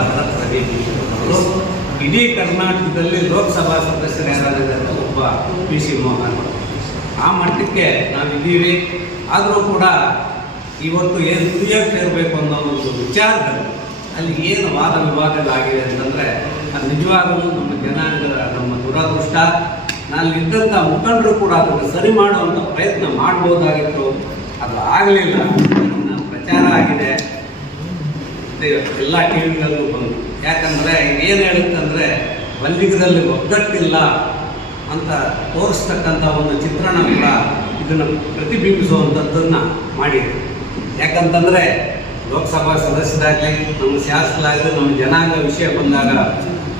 ಅವರು ಇಡೀ ಕರ್ನಾಟಕದಲ್ಲಿ ಲೋಕಸಭಾ ಸದಸ್ಯರಾದ ಒಬ್ಬ ಪಿ ಸಿ ಮೋಹನ್ ಆ ಮಟ್ಟಕ್ಕೆ ನಾವಿದ್ದೀವಿ ಆದರೂ ಕೂಡ ಇವತ್ತು ಏನು ಕ್ಲಿಯರ್ ಸೇರಬೇಕು ಅನ್ನೋ ಒಂದು ವಿಚಾರದಲ್ಲಿ ಅಲ್ಲಿ ಏನು ವಾದ ವಿವಾದಗಳಾಗಿದೆ ಅಂತಂದರೆ ಅದು ನಿಜವಾಗಲೂ ನಮ್ಮ ಜನಾಂಗದ, ನಮ್ಮ ದುರದೃಷ್ಟ. ಇದ್ದಂಥ ಮುಖಂಡರು ಕೂಡ ಅದನ್ನು ಸರಿ ಮಾಡುವಂಥ ಪ್ರಯತ್ನ ಮಾಡ್ಬೋದಾಗಿತ್ತು. ಅದು ಆಗಲಿಲ್ಲ ಅದನ್ನ ಪ್ರಚಾರ ಆಗಿದೆ ಮತ್ತೆ ಎಲ್ಲ ಟಿ ವಿಗಳಲ್ಲೂ ಬಂದು. ಯಾಕಂದರೆ ಏನು ಹೇಳುತ್ತಂದರೆ ವಲ್ಲಿಗರಲ್ಲಿ ಒಗ್ಗಟ್ಟಿಲ್ಲ ಅಂತ ತೋರಿಸ್ತಕ್ಕಂಥ ಒಂದು ಚಿತ್ರಣ ಕೂಡ ಇದನ್ನು ಪ್ರತಿಬಿಂಬಿಸುವಂಥದ್ದನ್ನು ಮಾಡಿದೆ. ಯಾಕಂತಂದರೆ, ಲೋಕಸಭಾ ಸದಸ್ಯರಾಗಲಿ, ನಮ್ಮ ಶಾಸಕರಾಗಲಿ, ನಮ್ಮ ಜನಾಂಗ ವಿಷಯ ಬಂದಾಗ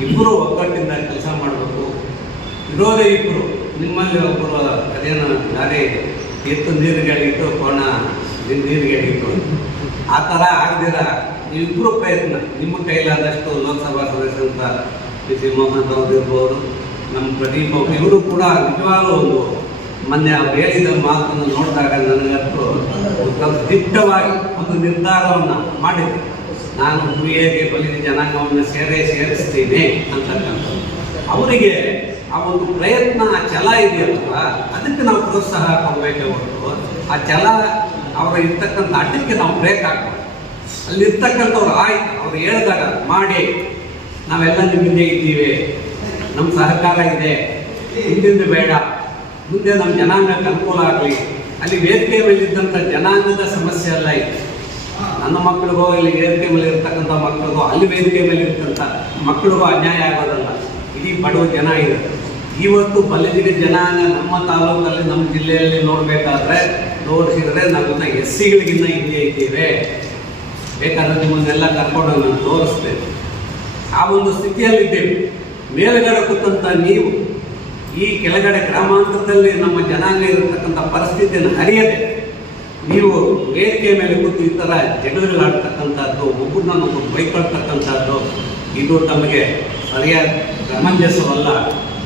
ಇಬ್ಬರು ಒಗ್ಗಟ್ಟಿಂದ ಕೆಲಸ ಮಾಡಬೇಕು. ಇರೋದೇ ಇಬ್ಬರು ನಿಮ್ಮಲ್ಲಿ ಒಬ್ಬರು ಅದೇನು ದಾರಿ ಎತ್ತು ಇಟ್ಟು ಕೋಣ ನೀರುಗಳಿಟ್ಟು ಆ ಥರ ಆಗದಿರ ನೀವಿಬ್ಬರು ಪ್ರಯತ್ನ. ನಿಮ್ಮ ಕೈಲಾದಷ್ಟು ಲೋಕಸಭಾ ಸದಸ್ಯರಂತ ಪಿ. ಸಿ. ಮೋಹನ್ ಅವರು ಇರ್ಬೋದು, ನಮ್ಮ ಪ್ರದೀಪ್ ಅವರು, ಇವರು ಕೂಡ ನಿಜವಾಗಲೂ ಒಂದು ಮೊನ್ನೆ ಅವ್ರು ಹೇಳಿದ ಮಾತನ್ನು ನೋಡಿದಾಗ ನನಗಂತೂ ದಿಟ್ಟವಾಗಿ ಒಂದು ನಿರ್ಧಾರವನ್ನು ಮಾಡಿದೆ ನಾನು ಕ್ರಿಯೆಗೆ ಬಲಿದ ಜನಾಂಗವನ್ನು ಸೇರೇ ಸೇರಿಸ್ತೀನಿ ಅಂತಕ್ಕಂಥದ್ದು ಅವರಿಗೆ ಆ ಒಂದು ಪ್ರಯತ್ನ, ಆ ಛಲ ಇದೆಯಲ್ಲ ಅದಕ್ಕೆ ನಾವು ಪ್ರೋತ್ಸಾಹ ಕೊಡಬೇಕೆ ಹೊರತು, ಆ ಛಲ ಅವರ ಇರ್ತಕ್ಕಂಥ ಅಡ್ಡಕ್ಕೆ ನಾವು ಬ್ರೇಕ್ ಹಾಕ್ಬೇಕು. ಅಲ್ಲಿ ಇರ್ತಕ್ಕಂಥವ್ರು ಆಯ್ತು, ಅವ್ರು ಹೇಳಿದಾಗ ಮಾಡಿ. ನಾವೆಲ್ಲ ನಿಮ್ಮ ಹಿಂದೆ ಇದ್ದೀವಿ. ನಮ್ಮ ಸಹಕಾರ ಇದೆ. ಹಿಂದಿಂದ ಬೇಡ. ಮುಂದೆ ನಮ್ಮ ಜನಾಂಗಕ್ಕೆ ಅನುಕೂಲ ಆಗಲಿ. ಅಲ್ಲಿ ವೇದಿಕೆ ಮೇಲಿದ್ದಂಥ ಜನಾಂಗದ ಸಮಸ್ಯೆ ಅಲ್ಲ ಇದು. ನನ್ನ ಮಕ್ಕಳಿಗೋ ಇಲ್ಲಿ ವೇದಿಕೆ ಮೇಲೆ ಇರ್ತಕ್ಕಂಥ ಮಕ್ಕಳಿಗೋ ಅಲ್ಲಿ ವೇದಿಕೆ ಮೇಲೆ ಇರ್ತಕ್ಕಂಥ ಮಕ್ಕಳಿಗೂ ಅನ್ಯಾಯ ಆಗೋದಲ್ಲ. ಇಡೀ ಬಡವ ಜನ ಇದೆ. ಇವತ್ತು ಬಲಜಿಗೆ ಜನಾಂಗ ನಮ್ಮ ತಾಲೂಕಲ್ಲಿ, ನಮ್ಮ ಜಿಲ್ಲೆಯಲ್ಲಿ ನೋಡಬೇಕಾದ್ರೆ, ತೋರಿಸಿದ್ರೆ ನಾವು ಎಸ್ ಸಿಗಳಿಗಿನ್ನ ಹಿಂದೆ ಇದ್ದೇವೆ. ಬೇಕಾದ್ರೆ ನಿಮ್ಮನ್ನೆಲ್ಲ ಕರ್ಕೊಂಡು ನಾನು ತೋರಿಸ್ತೇನೆ ಆ ಒಂದು ಸ್ಥಿತಿಯಲ್ಲಿದ್ದೇವೆ. ಮೇಲುಗಡೆ ಕೂತಂತ ನೀವು ಈ ಕೆಳಗಡೆ ಗ್ರಾಮಾಂತರದಲ್ಲಿ ನಮ್ಮ ಜನಾಂಗ ಇರತಕ್ಕಂಥ ಪರಿಸ್ಥಿತಿಯನ್ನು ಅರಿಯದೆ, ನೀವು ವೇದಿಕೆ ಮೇಲೆ ಕೂತು ಈ ಥರ ಜಗಳಗಳಾಡ್ತಕ್ಕಂಥದ್ದು ಒಬ್ಬರನ್ನೊಬ್ಬರು ಬೈಕೊಳ್ತಕ್ಕಂಥದ್ದು, ಇದು ತಮಗೆ ಸರಿಯಾದ ಸಮಂಜಸವಲ್ಲ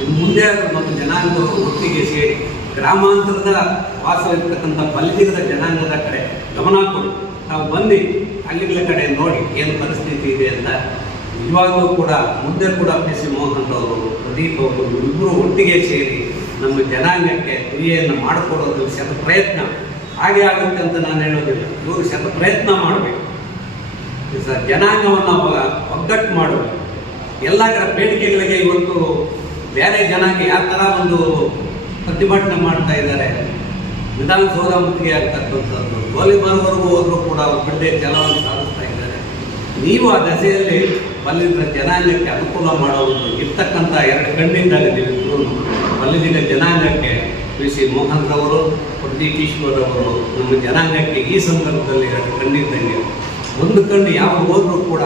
ಇನ್ನು ಮುಂದೆ ಮತ್ತು ಜನಾಂಗದವರು ಒಟ್ಟಿಗೆ ಸೇರಿ ಗ್ರಾಮಾಂತರದ ವಾಸವಿರ್ತಕ್ಕಂಥ ಬಲಿಜಿಗದ ಜನಾಂಗದ ಕಡೆ ಗಮನ ಕೊಡಿ. ತಾವು ಬಂದು ಹಳ್ಳಿಗಳ ಕಡೆ ನೋಡಿ ಏನು ಪರಿಸ್ಥಿತಿ ಇದೆ ಅಂತ ನಿಜವಾಗ್ಲೂ ಕೂಡ ಮುಂದೆ ಕೂಡ ಪಿ ಸಿ ಮೋಹನ್ ಅವರು, ಪ್ರದೀಪ್ ಅವರು ಇಬ್ಬರು ಒಟ್ಟಿಗೆ ಸೇರಿ ನಮ್ಮ ಜನಾಂಗಕ್ಕೆ ಕ್ರಿಯೆಯನ್ನು ಮಾಡಿಕೊಡೋದು ಶತ ಪ್ರಯತ್ನ. ಹಾಗೆ ಆಗುತ್ತೆ ಅಂತ ನಾನು ಹೇಳೋದಿಲ್ಲ. ಇವರು ಶತ ಪ್ರಯತ್ನ ಮಾಡಬೇಕು. ಸರ್ ಜನಾಂಗವನ್ನು ಒಗ್ಗಟ್ಟು ಮಾಡಬೇಕು ಎಲ್ಲ ಕಡೆ ಬೇಡಿಕೆಗಳಿಗೆ ಇವತ್ತು ಬೇರೆ ಜನಾಂಗ ಯಾವ ಥರ ಒಂದು ಪ್ರತಿಭಟನೆ ಮಾಡ್ತಾ ಇದ್ದಾರೆ. ವಿಧಾನಸೌಧ ಮುಖ್ಯ ಆಗ್ತಕ್ಕಂಥದ್ದು. ಗೋಲಿಬಾರ್ವರೆಗೂ ಹೋದರೂ ಕೂಡ ಅವ್ರು ಬಿಡದೆ ಜನವನ್ನು ಸಾಧಿಸ್ತಾ ಇದ್ದಾರೆ. ನೀವು ಆ ದಶೆಯಲ್ಲಿ ಬಲ್ಲಿದ ಜನಾಂಗಕ್ಕೆ ಅನುಕೂಲ ಮಾಡೋದು ಇರ್ತಕ್ಕಂಥ ಎರಡು ಕಣ್ಣಿಂದಾಗ ನೀವು ಜನಾಂಗಕ್ಕೆ ಪಿ ಸಿ. ಮೋಹನ್ ರವರು ಪ್ರದೀಪೀಶ್ವರ್ ಅವರು ನಮ್ಮ ಜನಾಂಗಕ್ಕೆ ಈ ಸಂದರ್ಭದಲ್ಲಿ ಎರಡು ಕಣ್ಣಿದ್ದಂಗೆ ಒಂದು ಕಣ್ಣು ಯಾವ ಹೋದರೂ ಕೂಡ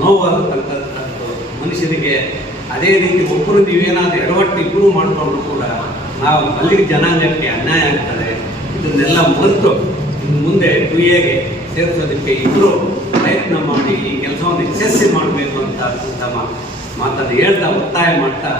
ನೋವಾಗತಕ್ಕಂಥದ್ದು. ಮನುಷ್ಯನಿಗೆ ಅದೇ ರೀತಿ ಒಬ್ಬರು ನೀವೇನಾದರೂ ಎಡವಟ್ಟು ಇಬ್ಬರು ಮಾಡಿಕೊಂಡ್ರು ಕೂಡ ನಾವು ಮಲ್ಲಿಗೆ ಜನಾಂಗಕ್ಕೆ ಅನ್ಯಾಯ ಆಗ್ತದೆ. ಇದನ್ನೆಲ್ಲ ಮರೆತು ಇನ್ನು ಮುಂದೆ ಕ್ರಿಯೆಗೆ ಸೇರಿಸೋದಕ್ಕೆ ಇಬ್ಬರು ಪ್ರಯತ್ನ ಮಾಡಿ ಈ ಕೆಲಸವನ್ನು ಯಶಸ್ವಿ ಮಾಡಬೇಕು ಅಂತ ತಮ್ಮ ಮಾತನ್ನು ಹೇಳ್ತಾ ಒತ್ತಾಯ ಮಾಡ್ತಾ